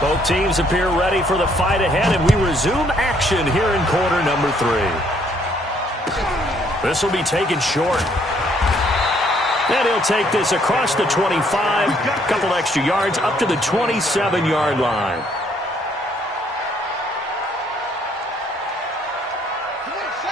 Both teams appear ready for the fight ahead, and we resume action here in quarter number 3. This will be taken short. And he'll take this across the 25, a couple extra yards up to the 27-yard line.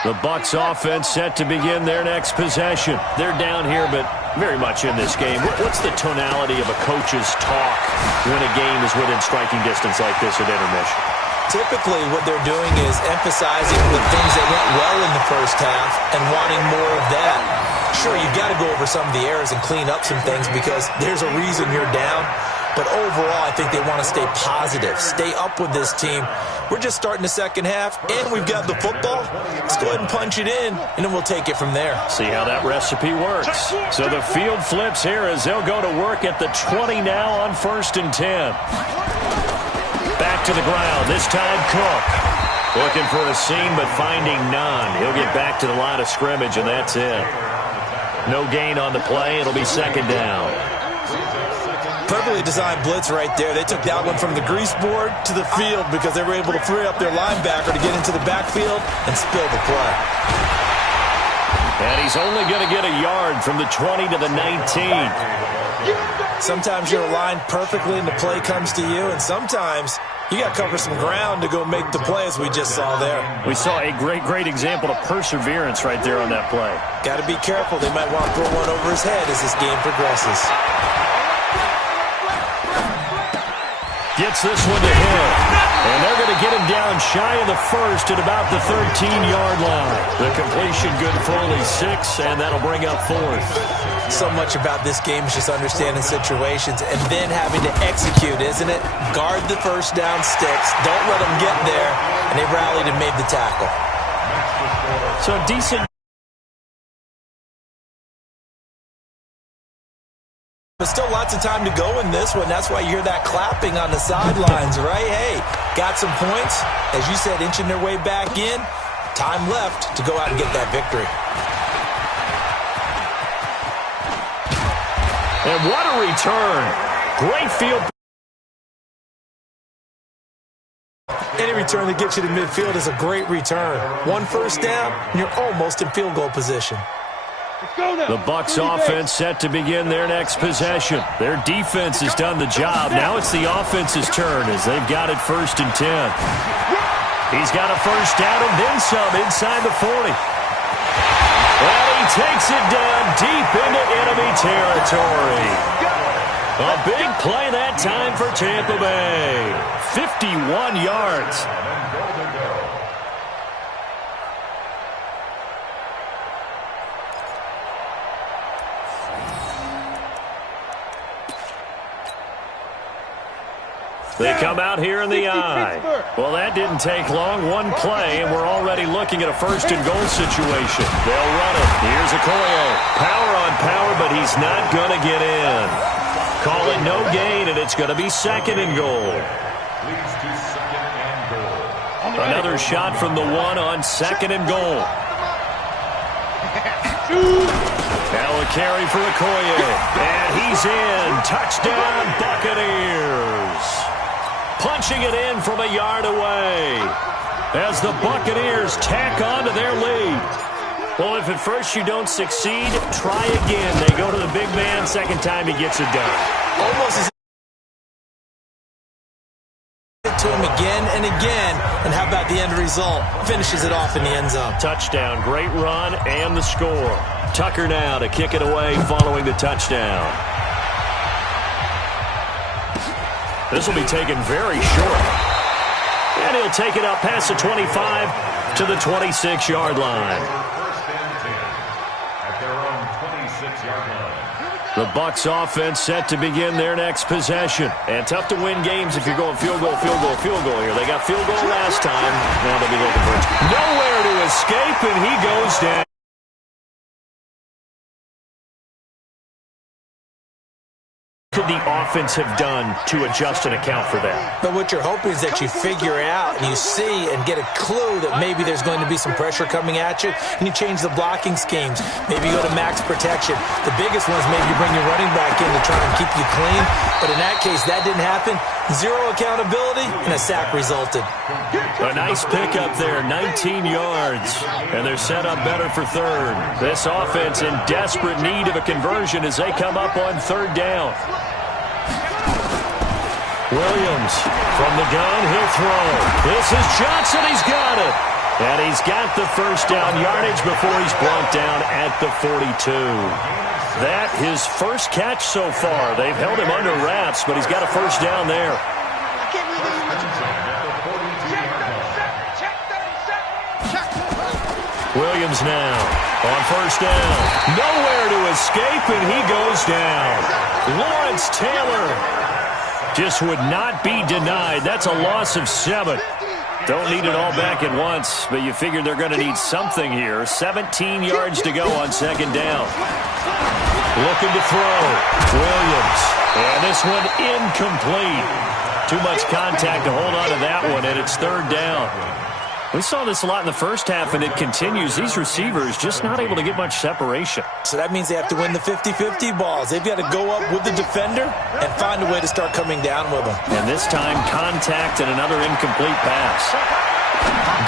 The Bucs offense set to begin their next possession. They're down here, but very much in this game. What's the tonality of a coach's talk when a game is within striking distance like this at intermission? Typically, what they're doing is emphasizing the things that went well in the first half and wanting more of that. Sure, you've got to go over some of the errors and clean up some things because there's a reason you're down. But overall, I think they want to stay positive, stay up with this team. We're just starting the second half, and we've got the football. Let's go ahead and punch it in, and then we'll take it from there. See how that recipe works. So the field flips here as they'll go to work at the 20 now on 1st and 10. Back to the ground, this time Cook. Looking for a seam, but finding none. He'll get back to the line of scrimmage, and that's it. No gain on the play. It'll be 2nd down. Perfectly designed blitz right there. They took that one from the grease board to the field because they were able to free up their linebacker to get into the backfield and spill the play. And he's only going to get a yard from the 20 to the 19. Sometimes you're aligned perfectly and the play comes to you, and sometimes you got to cover some ground to go make the play as we just saw there. We saw a great example of perseverance right there on that play. Got to be careful. They might want to throw one over his head as this game progresses. Gets this one to him. And they're going to get him down shy of the 1st at about the 13-yard line. The completion good for only 6, and that'll bring up 4th. So much about this game is just understanding situations and then having to execute, isn't it? Guard the first down sticks. Don't let them get there. And they rallied and made the tackle. So decent. But still lots of time to go in this one. That's why you hear that clapping on the sidelines, right? Hey, got some points. As you said, inching their way back in. Time left to go out and get that victory. And what a return. Great field. Any return that gets you to midfield is a great return. 1 first down, and you're almost in field goal position. The Bucs offense set to begin their next possession. Their defense has done the job. Now it's the offense's turn as they've got it 1st and 10. He's got a first down and then some inside the 40. And he takes it down deep into enemy territory. A big play that time for Tampa Bay. 51 yards. They come out here in the eye. Well, that didn't take long. One play, and we're already looking at a 1st and goal situation. They'll run it. Here's Okoye. Power on power, but he's not going to get in. Call it no gain, and it's going to be 2nd and goal. Another shot from the 1 on 2nd and goal. Now a carry for Okoye. And he's in. Touchdown, Buccaneers. Punching it in from a yard away as the Buccaneers tack on to their lead. Well, if at first you don't succeed, try again. They go to the big man. 2nd time he gets it done. Almost as to him again and again. And how about the end result? Finishes it off in the end zone. Touchdown. Great run and the score. Tucker now to kick it away following the touchdown. This will be taken very short. And he'll take it up past the 25 to the 26-yard line. The Bucs offense set to begin their next possession. And tough to win games if you're going field goal here. They got field goal last time. Now they'll be looking for it. Nowhere to escape, and he goes down. should the offense have done to adjust and account for that? But what you're hoping is that you figure out and you see and get a clue that maybe there's going to be some pressure coming at you, and you change the blocking schemes. Maybe you go to max protection. The biggest one is maybe you bring your running back in to try and keep you clean. But in that case, that didn't happen. Zero accountability, and a sack resulted. A nice pickup there, 19 yards. And they're set up better for third. This offense in desperate need of a conversion as they come up on third down. Williams from the gun, he'll throw. This is Johnson, he's got it. And he's got the first down yardage before he's brought down at the 42. That his first catch so far. They've held him under wraps, but he's got a first down there. Williams now on first down. Nowhere to escape, and he goes down. Lawrence Taylor just would not be denied. That's a loss of 7. Don't need it all back at once, but you figure they're going to need something here. 17 yards to go on second down. Looking to throw. Williams. And this one incomplete. Too much contact to hold on to that one, and it's third down. We saw this a lot in the first half, and it continues. These receivers just not able to get much separation. So that means they have to win the 50-50 balls. They've got to go up with the defender and find a way to start coming down with them. And this time, contact and another incomplete pass.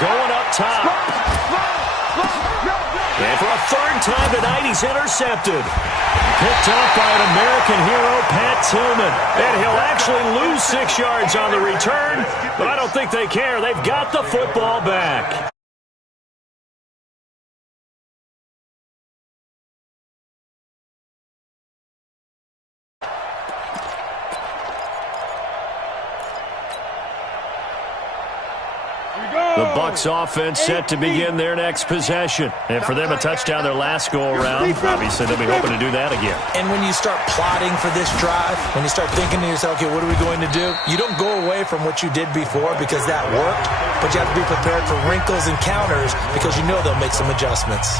Going up top. And for a third time tonight, he's intercepted. Picked up by an American hero, Pat Tillman. And he'll actually lose 6 yards on the return, but I don't think they care. They've got the football back. The Bucs offense set to begin their next possession. And for them, a touchdown their last go-around. Obviously, they'll be hoping to do that again. And when you start plotting for this drive, when you start thinking to yourself, okay, what are we going to do? You don't go away from what you did before because that worked, but you have to be prepared for wrinkles and counters because you know they'll make some adjustments.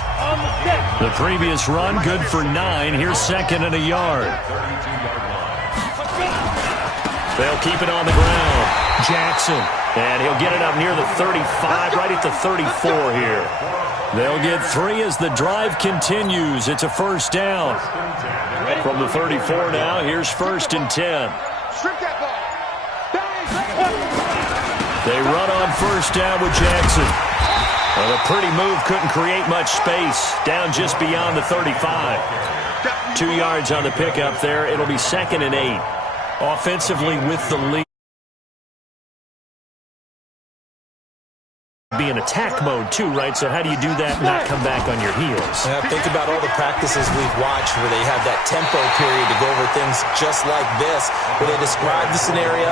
The previous run, good for 9. Here's second and a yard. They'll keep it on the ground. Jackson. And he'll get it up near the 35, right at the 34 here. They'll get 3 as the drive continues. It's a first down. From the 34 now, here's first and 10. They run on first down with Jackson. Well, a pretty move couldn't create much space. Down just beyond the 35. 2 yards on the pickup there. It'll be second and 8. Offensively with the lead. Be in attack mode too, right? So how do you do that and not come back on your heels? Yeah, think about all the practices we've watched where they have that tempo period to go over things just like this, where they describe the scenario,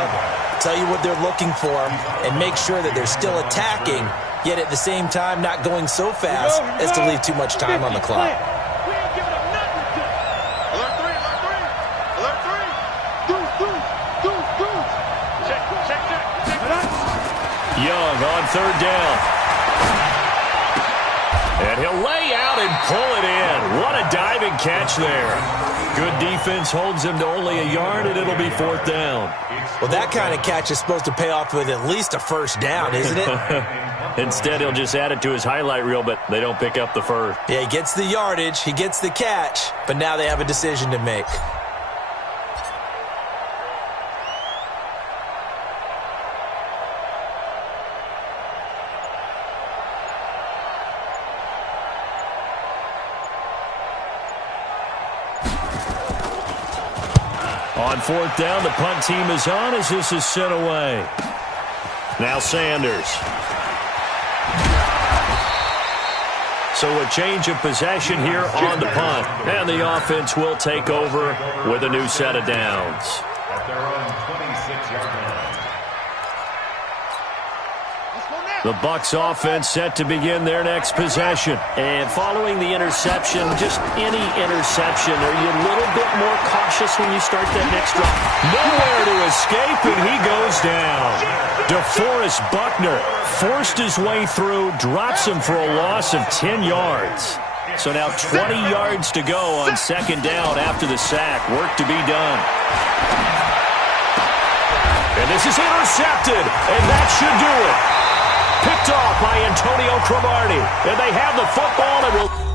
tell you what they're looking for, and make sure that they're still attacking, yet at the same time not going so fast as to leave too much time on the clock. Young on third down. And he'll lay out and pull it in. What a diving catch there. Good defense holds him to only a yard, and it'll be fourth down. Well, that kind of catch is supposed to pay off with at least a first down, isn't it? Instead, he'll just add it to his highlight reel, but they don't pick up the first. Yeah, he gets the yardage, he gets the catch, but now they have a decision to make. On fourth down, the punt team is on as this is sent away. Now Sanders. So a change of possession here on the punt. And the offense will take over with a new set of downs. The Bucs offense set to begin their next possession. And following the interception, just any interception, are you a little bit more cautious when you start that next drive? Nowhere to escape, and he goes down. DeForest Buckner forced his way through, drops him for a loss of 10 yards. So now 20 yards to go on second down after the sack. Work to be done. And this is intercepted, and that should do it. Picked off by Antonio Cromartie. And they have the football and will...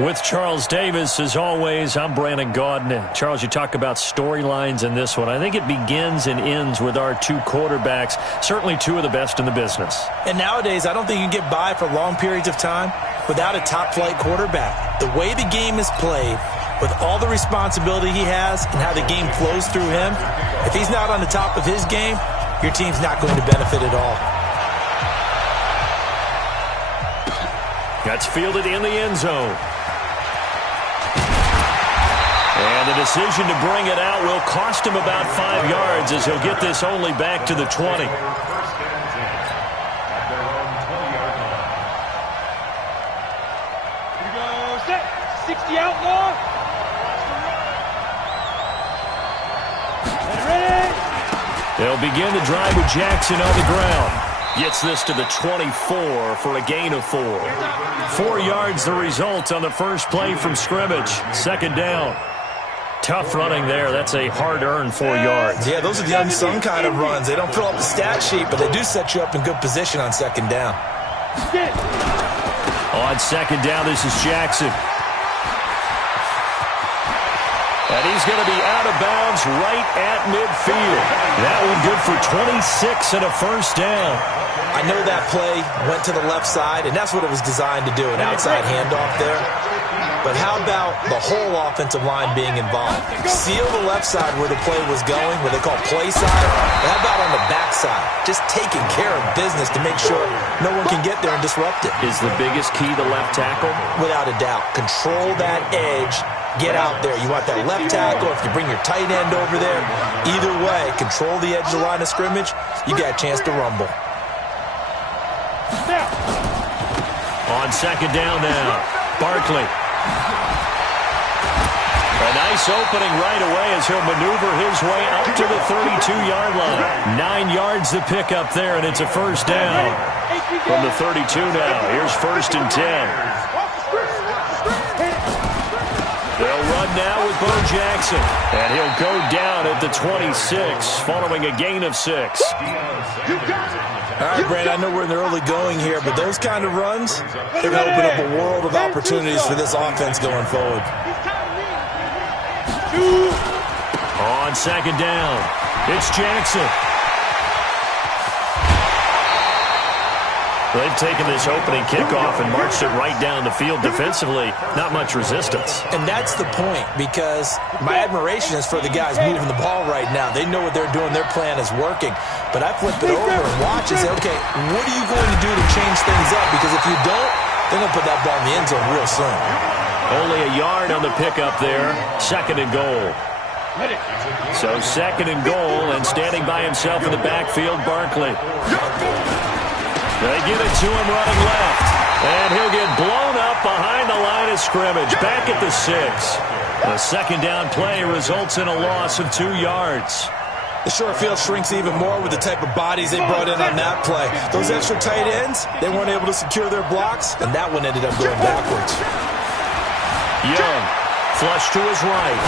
With Charles Davis, as always, I'm Brandon Gaudin. Charles, you talk about storylines in this one. I think it begins and ends with our two quarterbacks, certainly two of the best in the business. And nowadays, I don't think you can get by for long periods of time without a top-flight quarterback. The way the game is played, with all the responsibility he has and how the game flows through him, if he's not on the top of his game, your team's not going to benefit at all. That's fielded in the end zone. And the decision to bring it out will cost him about 5 yards as he'll get this only back to the 20. Here we go, set, 60 outlaw. Ready? They'll begin the drive with Jackson on the ground. Gets this to the 24 for a gain of 4. 4 yards the result on the first play from scrimmage. Second down. Tough running there. That's a hard-earned 4 yards. Yeah, those are the unsung kind of runs. They don't fill up the stat sheet, but they do set you up in good position on second down. On second down, this is Jackson. And he's going to be out of bounds right at midfield. That one good for 26 and a first down. I know that play went to the left side, and that's what it was designed to do, an outside handoff there. But how about the whole offensive line being involved? Seal the left side where the play was going, where they call play side. And how about on the back side? Just taking care of business to make sure no one can get there and disrupt it. Is the biggest key the left tackle? Without a doubt. Control that edge. Get out there. You want that left tackle. If you bring your tight end over there, either way, control the edge of the line of scrimmage, you got a chance to rumble. On second down now, Barkley. A nice opening right away as he'll maneuver his way up to the 32-yard line. 9 yards to pick up there, and it's a first down. From the 32 now, here's first and 10. They'll run now with Bo Jackson, and he'll go down at the 26 following a gain of 6. All right, Brand, I know we're in the early going here, but those kind of runs, they're going to open up a world of opportunities for this offense going forward. On second down, it's Jackson. They've taken this opening kickoff and marched it right down the field defensively. Not much resistance. And that's the point, because my admiration is for the guys moving the ball right now. They know what they're doing. Their plan is working. But I flip it over and watch and say, okay, what are you going to do to change things up? Because if you don't, they're going to put that ball in the end zone real soon. Only a yard on the pickup there. Second and goal. So second and goal, and standing by himself in the backfield, Barkley. They give it to him running left. And he'll get blown up behind the line of scrimmage. Back at the 6. The second down play results in a loss of 2 yards. The short field shrinks even more with the type of bodies they brought in on that play. Those extra tight ends, they weren't able to secure their blocks, and that one ended up going backwards. Young, flush to his right.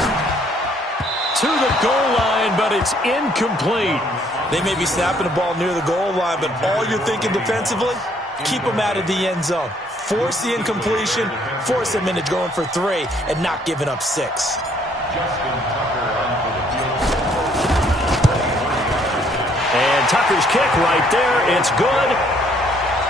To the goal line, but it's incomplete. They may be snapping the ball near the goal line, but all you're thinking defensively, keep them out of the end zone. Force the incompletion, force them into going for 3, and not giving up 6. And Tucker's kick right there. It's good.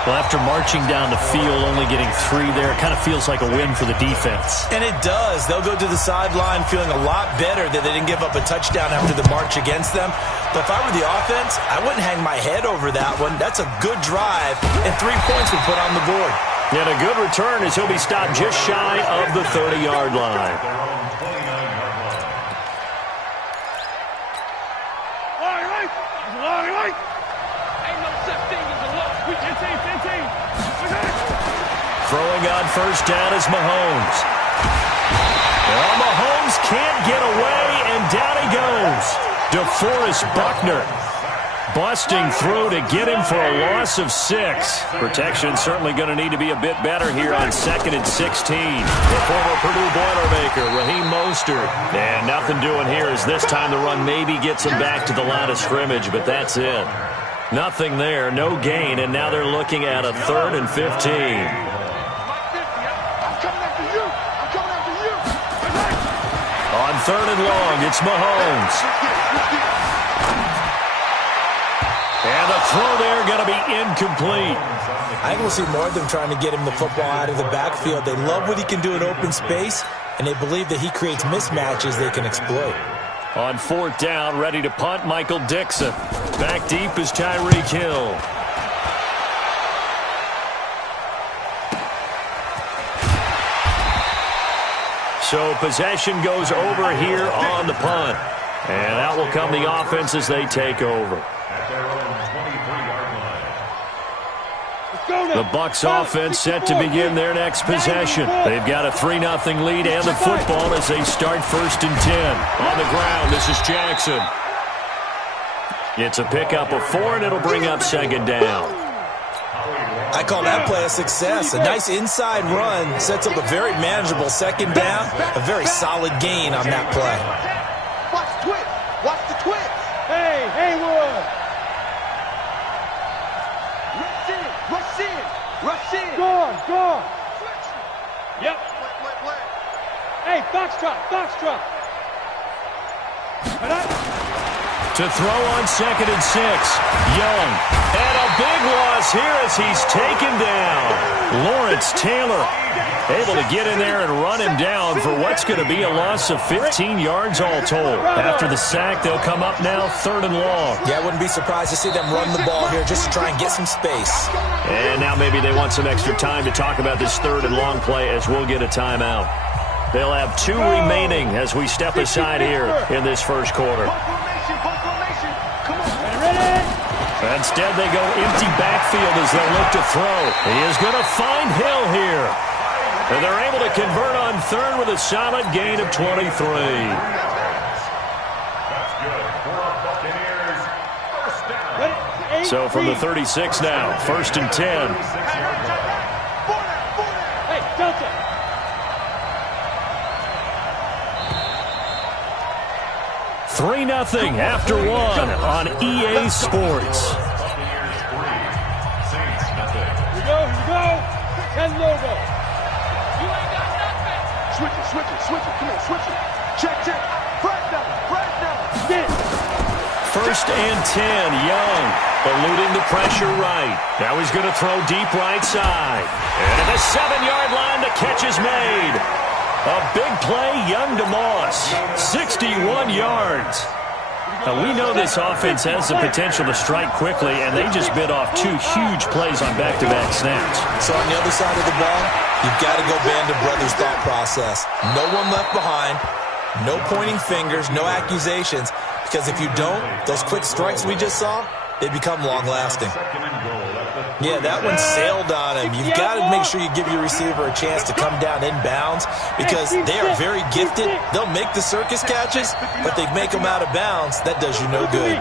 Well, after marching down the field, only getting 3 there, it kind of feels like a win for the defense. And it does. They'll go to the sideline feeling a lot better that they didn't give up a touchdown after the march against them. But if I were the offense, I wouldn't hang my head over that one. That's a good drive, and 3 points were put on the board. And a good return as he'll be stopped just shy of the 30-yard line. Throwing on first down is Mahomes. Well, Mahomes can't get away, and down he goes. DeForest Buckner busting through to get him for a loss of 6. Protection certainly going to need to be a bit better here on 2nd and 16. The former Purdue Boilermaker, Raheem Mostert. And nothing doing here as this time the run maybe gets him back to the line of scrimmage, but that's it. Nothing there, no gain, and now they're looking at a 3rd and 15. On 3rd and long, it's Mahomes. And the throw there going to be incomplete. I think we'll see more of them trying to get him the football out of the backfield. They love what he can do in open space, and they believe that he creates mismatches they can exploit. On 4th down, ready to punt, Michael Dixon. Back deep is Tyreek Hill. So possession goes over here on the punt. And out will come the offense as they take over. The Bucs offense set to begin their next possession. They've got a 3-0 lead and the football as they start 1st and 10. On the ground, this is Jackson. It's a pickup of 4, and it'll bring up 2nd down. I call that play a success. A nice inside run sets up a very manageable 2nd down. A very solid gain on that play. Watch the twist. Watch the twist. Hey, Haywood. Rush in. Rush in. Rush in. Gone. Yep. Hey, foxtrot. To throw on 2nd and 6. Young. And a big loss here as he's taken down. Lawrence Taylor able to get in there and run him down for what's going to be a loss of 15 yards all told. After the sack, they'll come up now 3rd and long. Yeah, I wouldn't be surprised to see them run the ball here just to try and get some space. And now maybe they want some extra time to talk about this 3rd and long play as we'll get a timeout. They'll have 2 remaining as we step aside here in this first quarter. Instead, they go empty backfield as they look to throw. He is going to find Hill here. And they're able to convert on 3rd with a solid gain of 23. So from the 36 now, 1st and 10. Hey, Delta. 3-0 after 1 on EA Sports. Here we go. 10 logo. You ain't got nothing. Switch it. Come on, switch it. Check. Press down. Spin. 1st and 10, Young eluding the pressure right. Now he's going to throw deep right side. And at the 7-yard line, the catch is made. A big play, Young to Moss, 61 yards. Now, we know this offense has the potential to strike quickly, and they just bit off 2 huge plays on back-to-back snaps. So on the other side of the ball, you've got to go Band of Brothers thought process. No one left behind, no pointing fingers, no accusations, because if you don't, those quick strikes we just saw, they become long-lasting. Yeah, that one sailed on him. You've got to make sure you give your receiver a chance to come down inbounds because they are very gifted. They'll make the circus catches, but they make them out of bounds. That does you no good.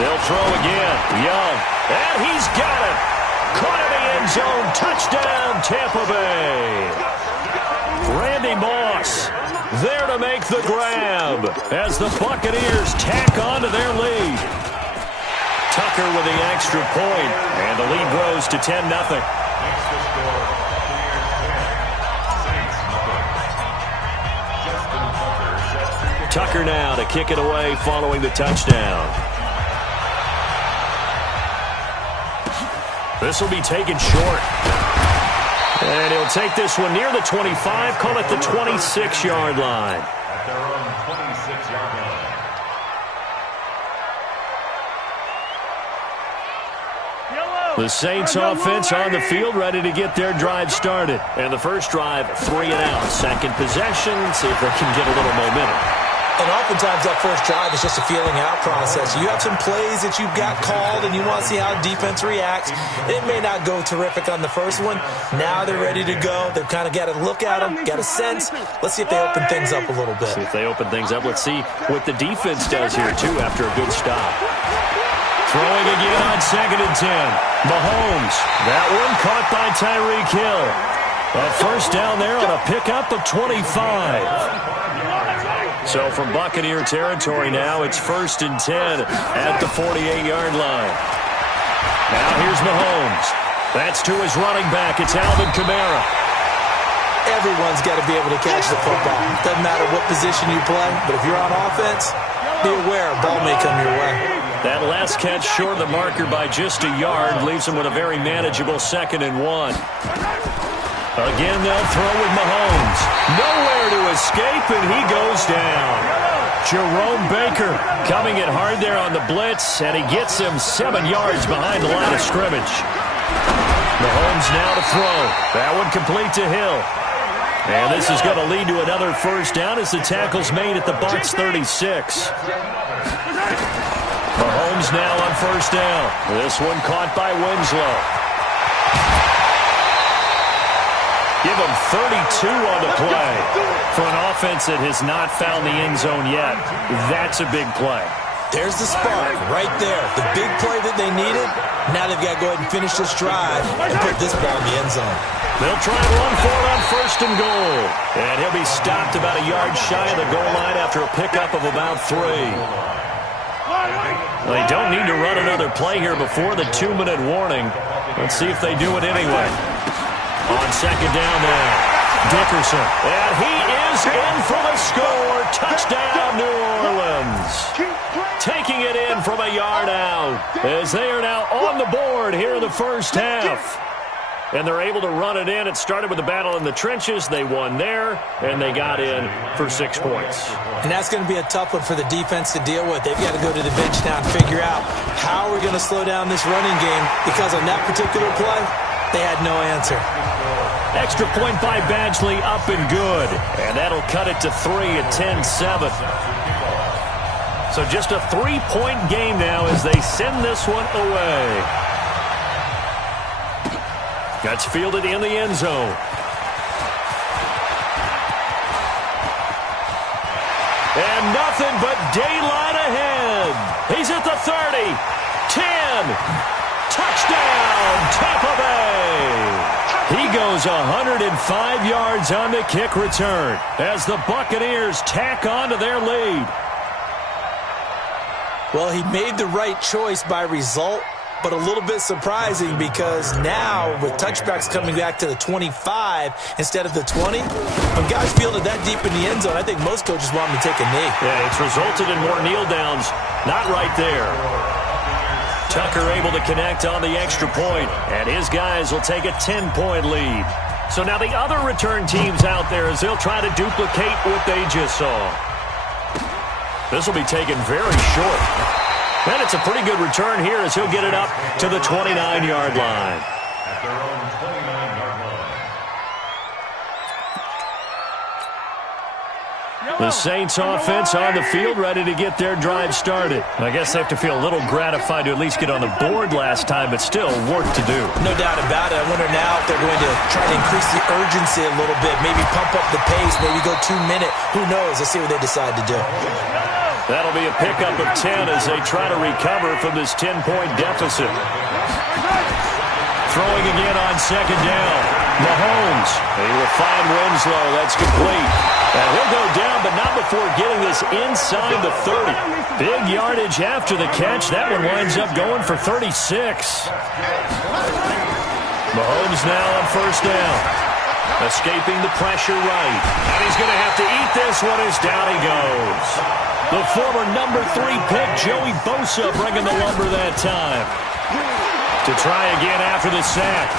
They'll throw again. Young. And he's got it. Caught in the end zone. Touchdown, Tampa Bay. Randy Moss there to make the grab as the Buccaneers tack on to their lead. Tucker with the extra point, and the lead grows to 10-0. Tucker now to kick it away following the touchdown. This will be taken short. And he'll take this one near the 25, call it the 26-yard line. At their own 26-yard line. The Saints offense on the field, ready to get their drive started. And the first drive, 3 and out. Second possession, see if they can get a little momentum. And oftentimes that first drive is just a feeling out process. You have some plays that you've got called and you want to see how defense reacts. It may not go terrific on the first one. Now they're ready to go. They've kind of got to look at them, got a sense. Let's see if they open things up a little bit. See if they open things up. Let's see what the defense does here, too, after a good stop. Throwing again on 2nd and 10. Mahomes. That one caught by Tyreek Hill. A first down there on a pickup of 25. So from Buccaneer territory now, it's 1st and 10 at the 48-yard line. Now here's Mahomes. That's to his running back. It's Alvin Kamara. Everyone's got to be able to catch the football. Doesn't matter what position you play, but if you're on offense, be aware a ball may come your way. That last catch short of the marker by just a yard leaves him with a very manageable 2nd and 1. Again, they'll throw with Mahomes. Nowhere to escape, and he goes down. Jerome Baker coming in hard there on the blitz, and he gets him 7 yards behind the line of scrimmage. Mahomes now to throw. That one complete to Hill. And this is going to lead to another first down as the tackle's made at the Bucs 36. Mahomes now on first down. This one caught by Winslow. Give him 32 on the play. For an offense that has not found the end zone yet, that's a big play. There's the spark right there. The big play that they needed. Now they've got to go ahead and finish this drive and put this ball in the end zone. They'll try and run for it on 1st and goal. And he'll be stopped about a yard shy of the goal line after a pickup of about 3. They don't need to run another play here before the 2-minute warning. Let's see if they do it anyway. On 2nd down now, Dickerson. And he is in for the score. Touchdown, New Orleans. Taking it in from a yard out as they are now on the board here in the first half. And they're able to run it in. It started with a battle in the trenches. They won there, and they got in for 6 points. And that's going to be a tough one for the defense to deal with. They've got to go to the bench now and figure out how we're going to slow down this running game, because on that particular play, they had no answer. Extra point by Badgley, up and good. And that'll cut it to 3 at 10-7. So just a 3-point game now as they send this one away. That's fielded in the end zone. And nothing but daylight ahead. He's at the 30, 10, touchdown, Tampa Bay. He goes 105 yards on the kick return as the Buccaneers tack on to their lead. Well, he made the right choice by result, but a little bit surprising because now with touchbacks coming back to the 25 instead of the 20, when guys fielded that deep in the end zone, I think most coaches want them to take a knee. Yeah, it's resulted in more kneel downs. Not right there. Tucker able to connect on the extra point, and his guys will take a 10-point lead. So now the other return teams out there as they'll try to duplicate what they just saw. This will be taken very short. And it's a pretty good return here as he'll get it up to the 29-yard line. At their own 29-yard line. The Saints offense on the field, ready to get their drive started. I guess they have to feel a little gratified to at least get on the board last time, but still work to do. No doubt about it. I wonder now if they're going to try to increase the urgency a little bit, maybe pump up the pace, maybe go 2-minute. Who knows? Let's see what they decide to do. That'll be a pickup of 10 as they try to recover from this 10-point deficit. Throwing again on 2nd down. Mahomes. He will find Winslow. That's complete. And he'll go down, but not before getting this inside the 30. Big yardage after the catch. That one winds up going for 36. Mahomes now on 1st down. Escaping the pressure right. And he's going to have to eat this one as down he goes. The former number 3 pick, Joey Bosa, bringing the lumber that time. To try again after the sack.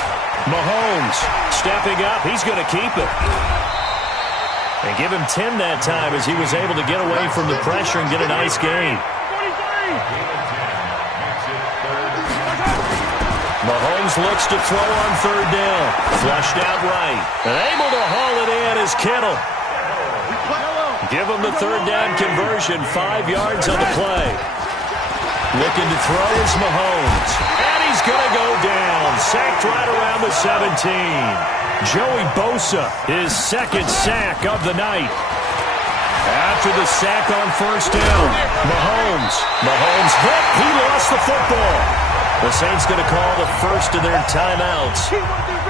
Mahomes stepping up. He's going to keep it. And give him 10 that time as he was able to get away from the pressure and get a nice gain. Mahomes looks to throw on 3rd down. Flushed out right. And able to haul it in is Kittle. Give him the 3rd down conversion. 5 yards on the play. Looking to throw is Mahomes. And he's going to go down. Sacked right around the 17. Joey Bosa, his 2nd sack of the night. After the sack on 1st down, Mahomes hit. He lost the football. The Saints going to call the first of their timeouts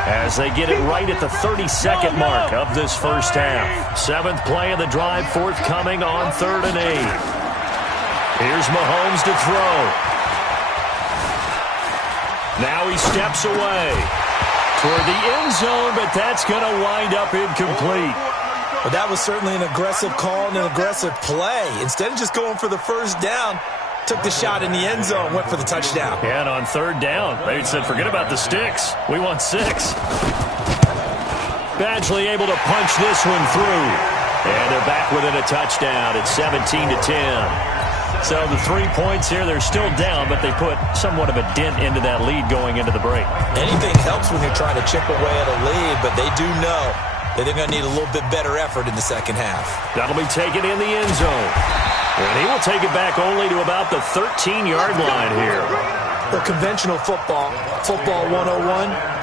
as they get it right at the 32nd mark of this first half. 7th play of the drive forthcoming on 3rd and 8. Here's Mahomes to throw. Now he steps away. toward the end zone, but that's going to wind up incomplete. Well, that was certainly an aggressive call and an aggressive play. Instead of just going for the first down, took the shot in the end zone, went for the touchdown. And on third down, they said, forget about the sticks. We want 6. Badgley able to punch this one through. And they're back within a touchdown. It's 17-10. So the 3 points here, they're still down, but they put somewhat of a dent into that lead going into the break. Anything helps when you're trying to chip away at a lead, but they do know that they're going to need a little bit better effort in the second half. That'll be taken in the end zone. And he will take it back only to about the 13-yard line here. The conventional football 101,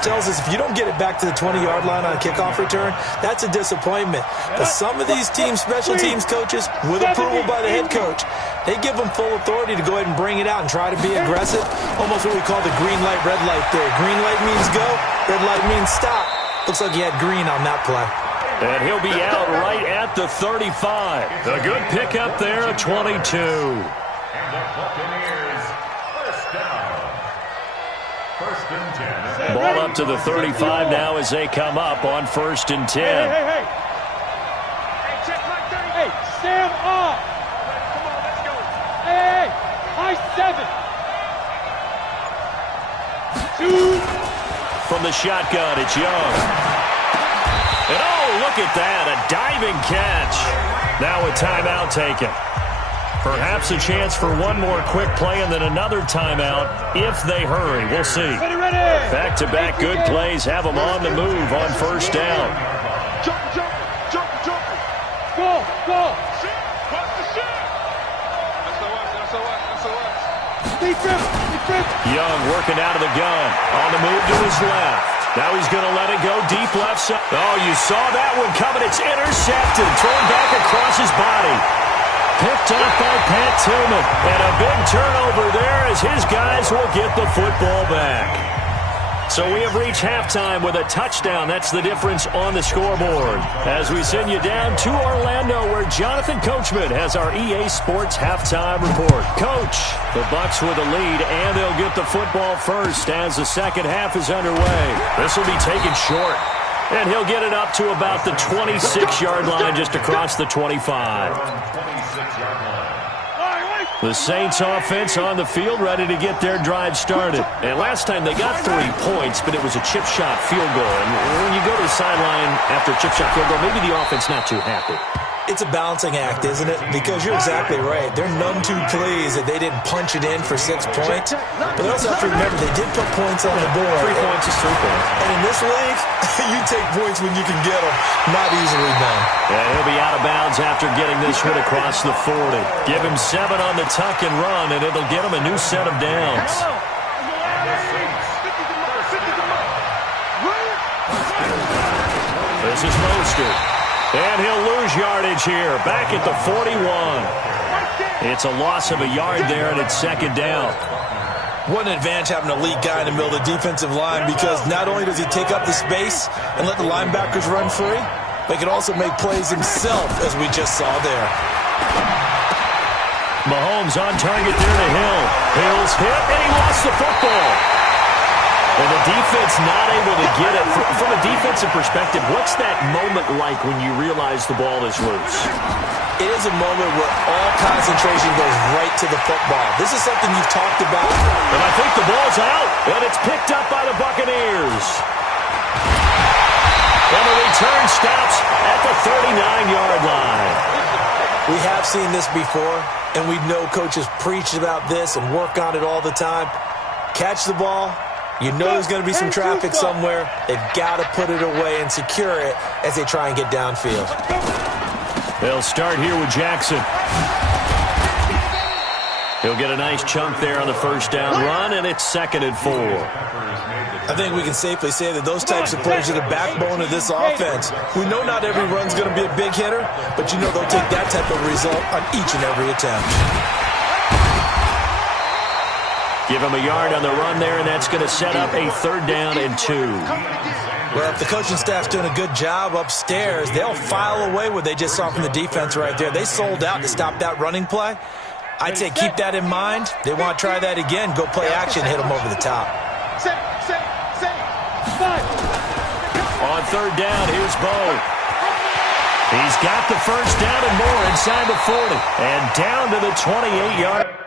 tells us if you don't get it back to the 20-yard line on a kickoff return, that's a disappointment. But some of these teams, special teams coaches, with approval by the head coach, they give them full authority to go ahead and bring it out and try to be aggressive. Almost what we call the green light, red light theory. Green light means go, red light means stop. Looks like he had green on that play. And he'll be out right at the 35. A good pickup there, a 22. And the Buccaneers, first down. First and 10. Ball up to the 35 now as they come up on first and 10. Hey, check like 30. Hey, Sam off. Come on, let's go. Hey, high 7. 2. From the shotgun, it's Young. And oh, look at that, a diving catch. Now a timeout taken. Perhaps a chance for one more quick play and then another timeout if they hurry. We'll see. Back-to-back good plays have them on the move on first down. Jump. Go. Watch the shot. SOS. Defense. Young working out of the gun. On the move to his left. Now he's going to let it go deep left side. Oh, you saw that one coming. It's intercepted. Thrown back across his body. Picked up by Pat Tillman. And a big turnover there as his guys will get the football back. So we have reached halftime with a touchdown. That's the difference on the scoreboard. As we send you down to Orlando, where Jonathan Coachman has our EA Sports halftime report. Coach, the Bucs with a lead, and they'll get the football first as the second half is underway. This will be taken short, and he'll get it up to about the 26-yard line, just across the 25. 26-yard line. The Saints offense on the field, ready to get their drive started. And last time they got 3 points, but it was a chip shot field goal. And when you go to the sideline after a chip shot field goal, maybe the offense not too happy. It's a balancing act, isn't it? Because you're exactly right. They're none too pleased that they didn't punch it in for 6 points. But they also have to remember they did put points on the board. 3 points is 3 points. And in this league, you take points when you can get them. Not easily done. And he'll be out of bounds after getting this one across the 40. Give him 7 on the tuck and run, and it'll get him a new set of downs. This is Mostert. And he'll lose yardage here, back at the 41. It's a loss of a yard there, and it's second down. What an advantage having a elite guy in the middle of the defensive line, because not only does he take up the space and let the linebackers run free, but he can also make plays himself, as we just saw there. Mahomes on target there to Hill. Hill's hit, and he lost the football. And the defense not able to get it. From a defensive perspective, what's that moment like when you realize the ball is loose? It is a moment where all concentration goes right to the football. This is something you've talked about. And I think the ball's out, and it's picked up by the Buccaneers. And the return stops at the 39-yard line. We have seen this before, and we know coaches preach about this and work on it all the time. Catch the ball. You know there's going to be some traffic somewhere. They've got to put it away and secure it as they try and get downfield. They'll start here with Jackson. He'll get a nice chunk there on the first down run, and it's 2nd and 4. I think we can safely say that those types of plays are the backbone of this offense. We know not every run's going to be a big hitter, but you know they'll take that type of result on each and every attempt. Give him a yard on the run there, and that's going to set up a 3rd down and 2. Well, if the coaching staff's doing a good job upstairs, they'll file away what they just saw from the defense right there. They sold out to stop that running play. I'd say keep that in mind. They want to try that again. Go play action, hit them over the top. Say. 5. On third down, here's Bo. He's got the first down and more inside the 40. And down to the 28-yard.